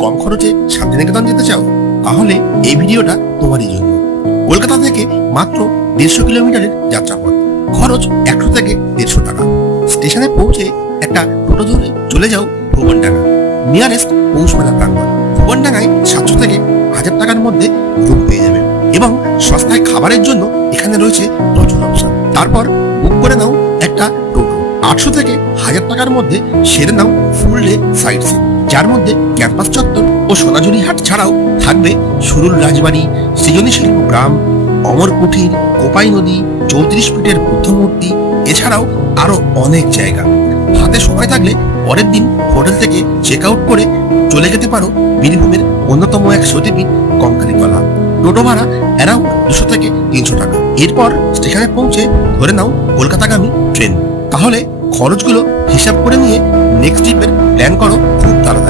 কম খরচে শান্তিনিকেতন যেতে চাও, তাহলে এই ভিডিওটা তোমারই জন্য। কলকাতা থেকে মাত্র দেড়শো কিলোমিটারের যাত্রাপথ। খরচ একশো থেকে দেড়শো টাকা। স্টেশনে পৌঁছে একটা টোটো ধরে চলে যাও ভুবনডাঙ্গা। নিয়ারেস্ট পৌষমেলা প্রাঙ্গণ। ভুবনডাঙ্গায় সাতশো থেকে হাজার টাকার মধ্যে রুম পেয়ে যাবে এবং সস্তায় খাবারের জন্য এখানে রয়েছে প্রচুর অপশন তারপর বুক করে নাও একটা টোটো। আটশো থেকে হাজার টাকার মধ্যে সেরে নাও ডে সাইট সিন যার মধ্যে ক্যাম্পাস চত্বর ও সোনাঝুরি হাট ছাড়াও থাকবে সুরুল রাজবাড়ি সৃজনী শিল্প গ্রাম অমর কুঠির কোপাই নদী, চৌত্রিশ ফিটের বুদ্ধ মূর্তি এছাড়াও আরও অনেক জায়গা। হাতে সময় থাকলে পরের দিন হোটেল থেকে চেক আউট করে চলে যেতে পারো বীরভূমের অন্যতম এক সতীপীঠ কঙ্কালীতলা টোটো ভাড়া অ্যারাউন্ড দুশো থেকে তিনশো টাকা। এরপর স্টেশনে পৌঁছে ধরে নাও কলকাতাগামী ট্রেন। তাহলে খরচগুলো হিসাব করে নিয়ে নেক্সট ট্রিপের প্ল্যান করো খুব তাড়াতাড়ি।